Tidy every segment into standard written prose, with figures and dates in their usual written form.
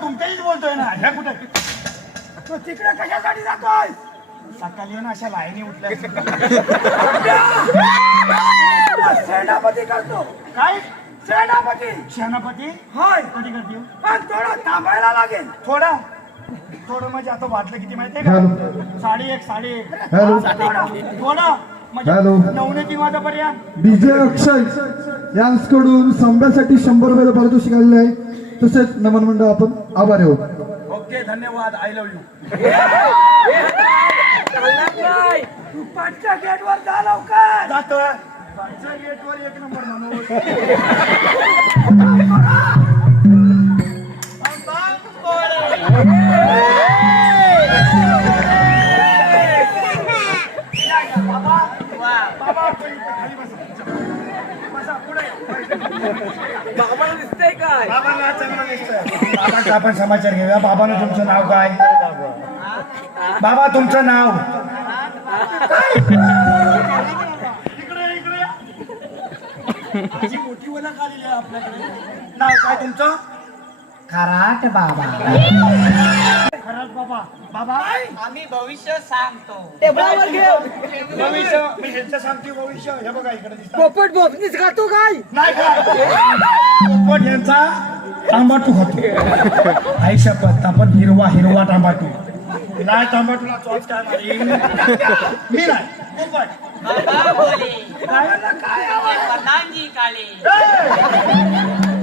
तुमच्याशीच बोलतोय ना. ह्या कुठे तो तिकडे कशासाठी जातोय? सकाळी ना अशा लाईनी उठल्या. सेनापती करतो. काय सेनापती? सेनापती होय. कधी करते? पण थोडं थांबायला लागेल. थोडं म्हणजे आता वाटलं किती माहितीये का? 1:30 थोडं म्हणजे 9:03 वाजेपर्यंत. डीजे अक्षय यांकडून संभ्यासाठी 100 रुपये पारितोषिक आलेले आहे. तसेच नमन मंडळ आपण आभारी आहोत. ओके धन्यवाद. I love you. तू पाठच्या गेटवर जा लवकर. जातोय पाठच्या गेटवर. एक नंबर माणूस. बाबाला दिसतंय काय? बाबाला चांगलं दिसतंय. बाबाचं आपण समाचार घेऊया. बाबानं तुमचं नाव काय? बाबा तुमचं नाव? इकडे अशी मोठी ओळख आलेली आहे आपल्याकडे. नाव काय तुमचं? खराट बाबा. खराट बाबा. बाबा आम्ही भविष्य सांगतो. टेबलावर घेऊ. भविष्य मी ह्यांचं सांगते भविष्य. हे बघा इकडे दिसतं. पोपट बोपनीच खातो काय? नाही काय पोपट यांचा तांबाटू खातो. आई शपथ आपण हिरवा तांबाटू. नाही तांबाटूला चोच काय मारीन मी नाही. पोपट बाबा बोले काय प्रधानजी काळे.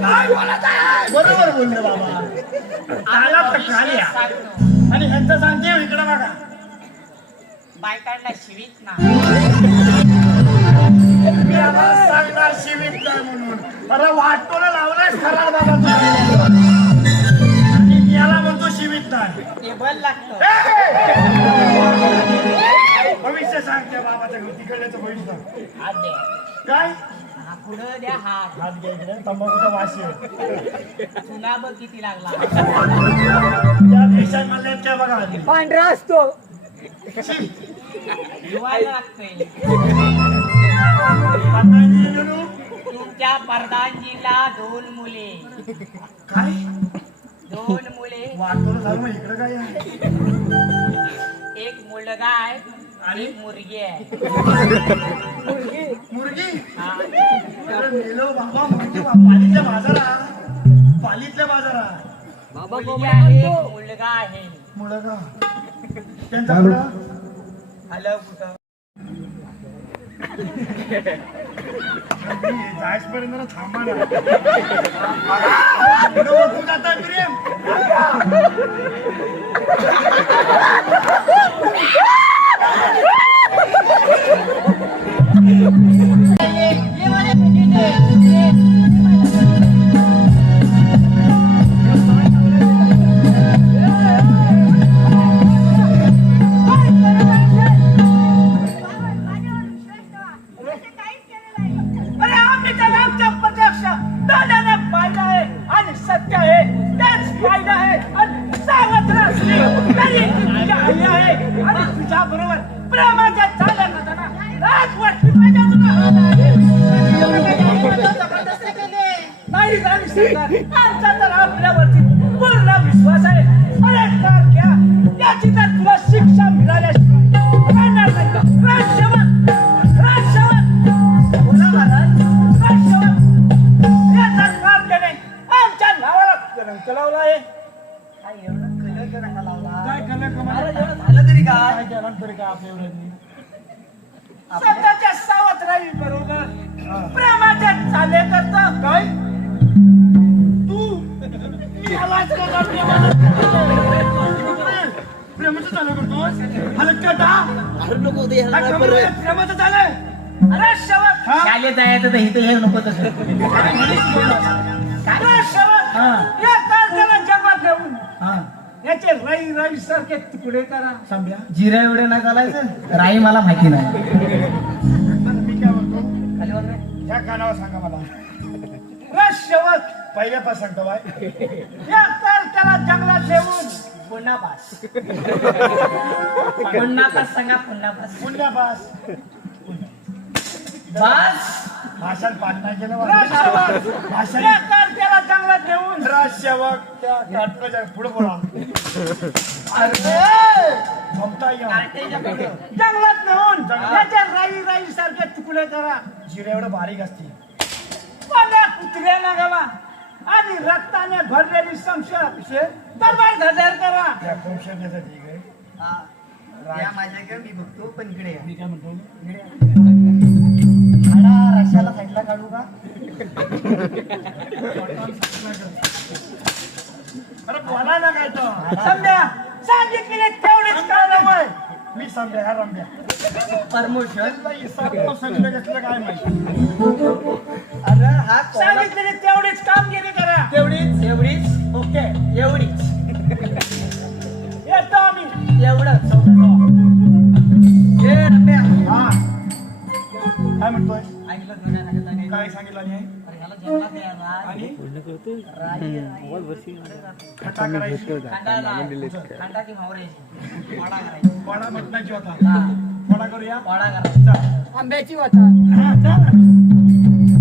काय बोलत आहे? बरोबर बोलले बाबा. आला तर खाली या. सांगतो. आणि ह्यांचं सांगते इकडे बघा. बायकांना शिवीत ना. मी आता सांगणार शिवीत नाही म्हणून. अरे वाटतोला लावलाय खरा बाबा. आणि याला म्हणतो शिवीत नाही. टेबल लागतो. भविष्य सांगते बाबाचं तिकडल्याचं भविष्य. हात द्या. काय हा पुढं द्या हात. हात घ्यायचे तंबाखूचा वास आहे. चुना बघ किती लागला. त्या देशात मला काय बघा. पांढरा असतो. धुवायला लागतंय. तुमच्या प्रधानजीला 2 मुले. काय 2 मुले. वाटतो झालं मग इकडं काय आहे? एक मुलगा आहे आणि एक मुलगी आहे. मुलगी हा. अरे मेलो बाबा. मुलगी पालीतल्या बाजारात. मुलगी आहे मुलगा आहे. मुलगा त्यांचा पुढं हॅलो कुठं? जायचपर्यंत थांबा ना. तू जाताय प्रेम. आमचा तर आपल्यावरती पूर्ण विश्वास आहे. अरे कारक्या याची तर तुला शिक्षा मिळाल्याशिवाय राहणार नाही का? राजसेवक बोला महाराज. राजसेवक याचा कारक्याने आमच्या नावाला कलंक लावला आहे. काय एवढं कलर रंगा लावला? काय कलंक अरे एवढं झालं तरी काय? काय केलं तरी काय आपल्या एवढं स्वतःच्या सावत्राई बरोबर प्रेमाच्या चाले करता काय तू आवाज करणार प्रेमाचं चालू करतोस. हलकटा प्रेमाचं चालय. अरे शवक शाळेत जायचं तर इथे हे नको तसं. अरे शवक या कारखाना जमा घेऊन याचे रई सारखे तुकडे करा. सांभ्या जिरा एवढे नाही चालायचं. राई मला माहिती नाही. मी काय म्हणतो ह्या कानावर सांगा मला. शवक पहिल्यापास सांगतो बाय. या कारखाना जंगलात ठेवून पुन्हा पास पुन्हा पास सांगा. पुन्हा पास पुण्यापास बस भाषण पाठ नाही केलं राजसेवक भाषण त्या कारच्याला जंगलात नेऊन राजसेवक त्या काटकाच्या पुढे बोला अरे ममता जंगलात नेऊन त्याच्या राई सारखे तुकडे करा जिरे एवढं बारीक असते पाण्या कुत्र्याला गावा आणि रक्ताने भरलेली संशय दरबार हजर करा त्या कौशल्याचं ठीक आहे या माझ्याकडे मी बघतो पण इकडे या. मी काय म्हणतो रशाला साईडला काढू का अरे बोला ना काय तो समजा सांगितलेले तेवढेच करा मी सांगते हा रम्या परमोशन सगळं घेतलं काय माहिती अरे हा सांगितलेले तेवढेच कामगिरी करा तेवढीच एवढीच ओके एवढीच येतो आम्ही एवढंच ए रम्या हा काय म्हणतोय ऐकलं जुन्या नाटकाने काय सांगितलं नाही अरे ह्याला जंगलात यायला आणि राई खटा करायची खंडाची मावऱ्याची वाडा करायची वडा मटणाची होता हा वडा करूया वाडा करायची चल. आंब्याची वाटा हा, चल.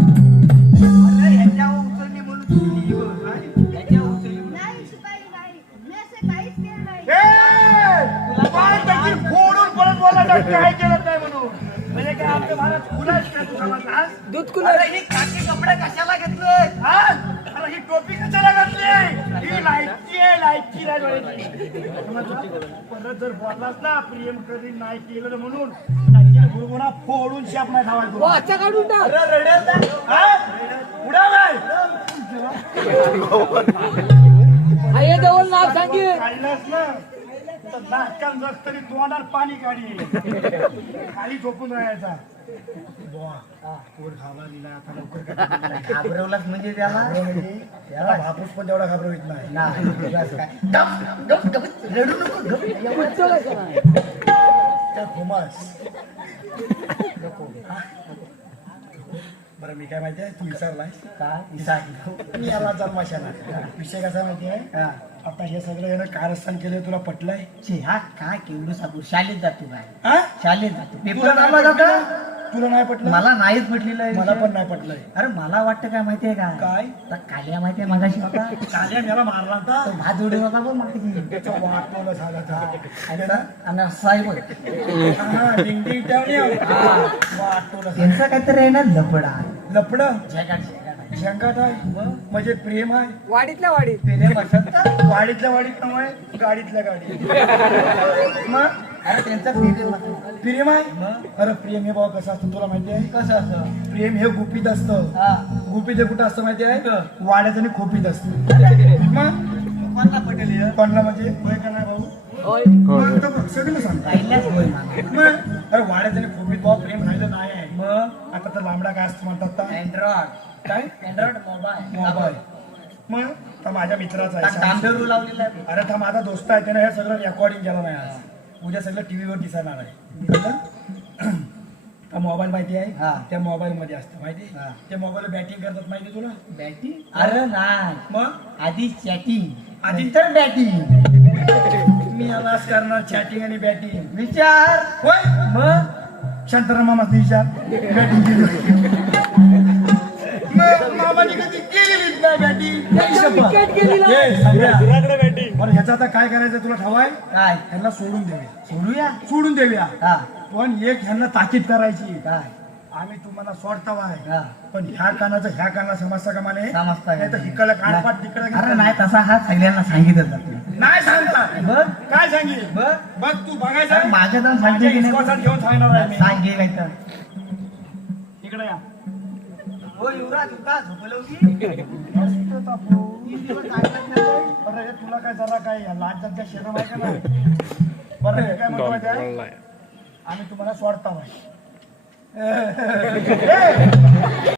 अरे ह्याच्यावर उचलली म्हणून चुकली हो. ह्याच्यावर उचलली म्हणून. नाही शिपाई नाही मी असं काहीच केलं नाही ए! काय त्याची फोडून परत बोलायला काय केलं नाही म्हणून म्हणजे काय आमच्या भारत खुलाच का तुझा माझा दूध अरे ही काकी कपडे कशाला घेतलोय हा अरे ही टोपी कशाला घातली ही लाईटची आहे लाईटची नाही डोळ्याची. परत जर बोललास ना प्रेम कधी नाही केलं म्हणून त्याच्या गुरुगुणा फोडून शाप नाही खावायचो वाचा काढून टाक अरे रडेल ना. हा? उडा काय आई जवळ नाव सांगे काढलास ना तर नाटकात जस तरी तोंडात पाणी काढी खाली झोपून राहायचा बुवा, पोट घाबरलेला आता लवकर काय घाबरवलाच म्हणजे त्याला त्याला भापूस पण तेवढा घाबरवीत नाही नाही, बस काय. गप, गप, गप, रडू नको गप. एवढं. त्या घुमास बरं मी काय माहितीये तू विचारलाय काय विचार मी याला जन्माशाला विषय कसा माहितीये हा. आता हे सगळं यानं कारस्थान केलं तुला पटलंय छे, हा काय केवढं सांगू शाळेत जातो काय हा शाळेत जातो तुला पेपर नाही आणला जातो पटलं? तुला नाही पटलं मला नाहीच म्हटलेलं आहे मला विषय. पण नाही पटलंय अरे मला वाटतं काय माहितीये का काय आता काल्या माहितीये माझ्याशी होता काल्या याला मारला होता तो भात उडे होता बघ माहिती त्याचा वाटवलं झाला आणि साहेब डिंग डिंग वाटवलं त्यांचं काहीतरी आहे ना लपडा लपड जगात झंगाट आहे म्हणजे प्रेम आहे वाडीतल्या वाडीत प्रेम असत का? वाडीतल्या वाडीत नाव आहे गाडीतल्या गाडीत मग अरे त्यांचा प्रेम असत. प्रेम आहे मग अरे प्रेम हे बाबा कसं असतं तुला माहिती आहे कसं असं प्रेम हे गुपित असतं हा गुपित हे कुठं असतं माहिती आहे वाड्यात आणि खोपीत असतं मग कोणाला पटेल हे? कोणला म्हणजे होय का नाही भाऊ होय मग तो सगळं सांगता पहिल्याच होय मला. मग अरे वाड्यात आणि खोपीत बाबा प्रेम राहिलं नाही आहे मग आता तर लांबडा काय असतं म्हणतात आता? अँड्रॉइड काय अँड्रॉइड मोबाईल मोबाईल मग तर माझ्या मित्राचा आहे सांग. तांबेरू लावलेला आहे. अरे था माझा दोस्त आहे त्याने हे सगळं रेकॉर्डिंग केलं नाही आज उद्या सगळं टीव्हीवर दिसणार आहे कळलं? त्या मोबाईल माहिती हा. आहे त्या मोबाईल मध्ये असतं माहिती हा. त्या मोबाईल बॅटिंग करतात माहिती तुला बॅटिंग अरे नाही मग आधी चॅटिंग आधी- आधी तर बॅटिंग मी आलाच करणार चॅटिंग आणि बॅटिंग विचार होय मग शांताराम मामाच विचार बॅटिंग केली मग मामाने कधी केलेलीच नाही बॅटिंग विकेट गेली बरं ह्याचं आता काय करायचं तुला ठावाय काय ह्यांना सोडून देऊया सोडूया सोडून देऊया हा पण एक ह्यांना ताकीद करायची काय आम्ही तुम्हाला सोडता आहे हा पण ह्या कानाचं ह्या कानाला समजता का मला समजता नाही तर हिकडं कानपाट तिकडं अरे नाही तसा हा सगळ्यांना सांगितलं जातो नाही सांगता बघ काय सांगेल बघ बघ तू बघायचं अरे माझ्या तर सांगते माझ्या की विश्वासात नाही घेऊन सांगणार आहे मी सांगे काय तर इकडे या हो युवराज का झोपलो की अरे हे तुला काय जरा काय लाजाच्या शेरम आहे का नाही बरं हे काय म्हणतो माहिती आहे? आम्ही तुम्हाला सोडता